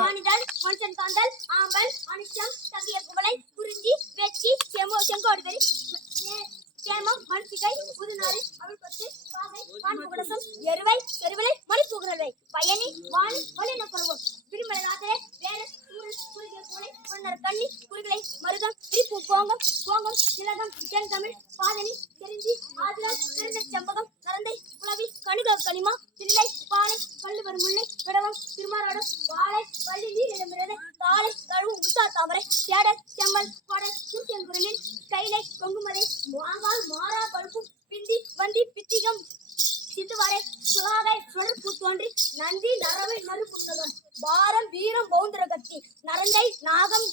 மானிதன் மனுஷன் காந்தல் ஆம்பல் அனிச்சம் தங்கிய குவளை குறிஞ்சி வெச்சி செங்கோடுவெறி சேமம் மண்சிகை புதுநாறு அவள் பத்து வாகை வான்புகடசம் எருவை செருவிலை மணிப்புகழவை பயணி வாணி வலின குறவும் திருமலை ராத்திரே வேற சூரன் குறுகிய குவளை பொன்னர் கண்ணி குறுகளை மருதம் திரிப்பு கோங்கம் கோங்கம் திலகம் தென்தமிழ் பாதனி தெரிஞ்சி ஆதிரால் சிறந்த செம்பகம் நரந்தை குளவி கணிக கனிமா தில்லை பாலை பள்ளுவர் முல்லை விடவம் திருமாராடம் வாழை பள்ளி நீரிடமிருந்து தாளை தழுவும் உஷா தாமரை சேடல் செம்மல் கொடை சுற்றியங்குரலில் கைலை கொங்குமலை வாங்கால் மாறா பழுப்பும் பிந்தி வந்தி பித்திகம் சிந்துவாரை சுகாகை சுழற்பு தோன்றி நந்தி நரவை நறுப்புன்னகம் பாரம் வீரம் பௌந்தர கத்தி நரந்தை நாகம்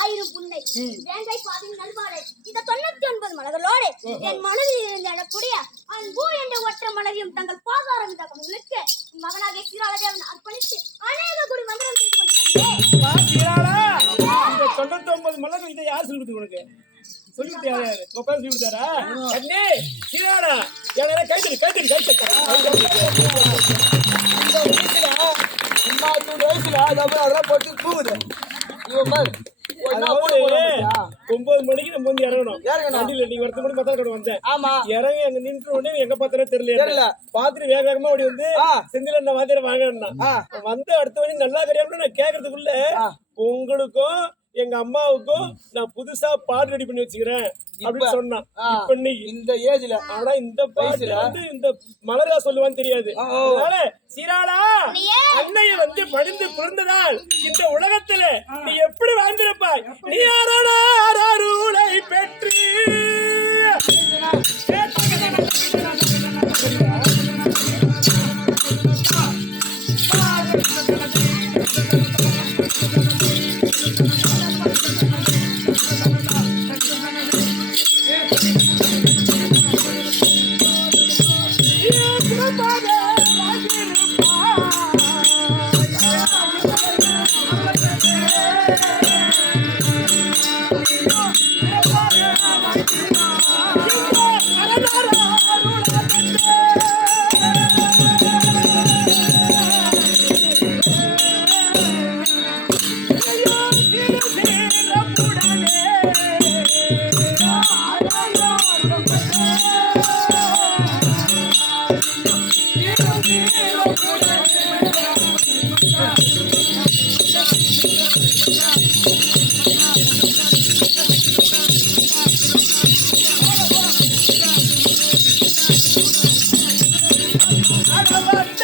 ஆயிரம் புன்னை வேங்கை பாதின் நல்வாழை இந்த 99 மலர்களோடு என் மனதில் இருந்து எழக்கூடிய அன்பு என்ற ஒற்ற மலரையும் தங்கள் பாதாரம் தங்களுக்கு மகனாகிய சீராளதேவன் அர்ப்பணித்து அநேக குடி மந்திரம் செய்து கொண்டிருந்தேன். 99 மலர்கள் இதை யார் சொல்லி கொடுத்து உனக்கு சொல்லிவிட்டாரு கோபால் சொல்லி கொடுத்தாரா அண்ணே சீராடா யாரா கைத்தறி வயசுல அதெல்லாம் போட்டு தூங்குது இவன் பாரு 9 மணிக்கு நம்ம வந்து இறங்கணும் வண்டியில நீ வரது கூட பத்தா கூட வந்தேன் இறங்கி அங்க நின்று உடனே எங்க பார்த்தாலும் தெரியல பாத்துட்டு வேக வேகமா ஓடி வந்து செந்தில என்ன வாத்தியார வாங்கினா வந்து அடுத்த வழி நல்லா கிடையாது நான் கேக்குறதுக்குள்ள உங்களுக்கும் எங்க அம்மாவுக்கும் நான் புதுசா பாட்டு ரெடி பண்ணி வச்சுக்கிறேன் அப்படின்னு சொன்னான். இப்ப இந்த ஏஜ்ல ஆனா இந்த பாட்டுல வந்து இந்த மலரா சொல்லுவான்னு தெரியாது. அதனால சீராளா அன்னைய வந்து மடிந்து பிறந்ததால் இந்த உலகத்துல நீ எப்படி வாழ்ந்திருப்பாய்? நீ அருளை பெற்று I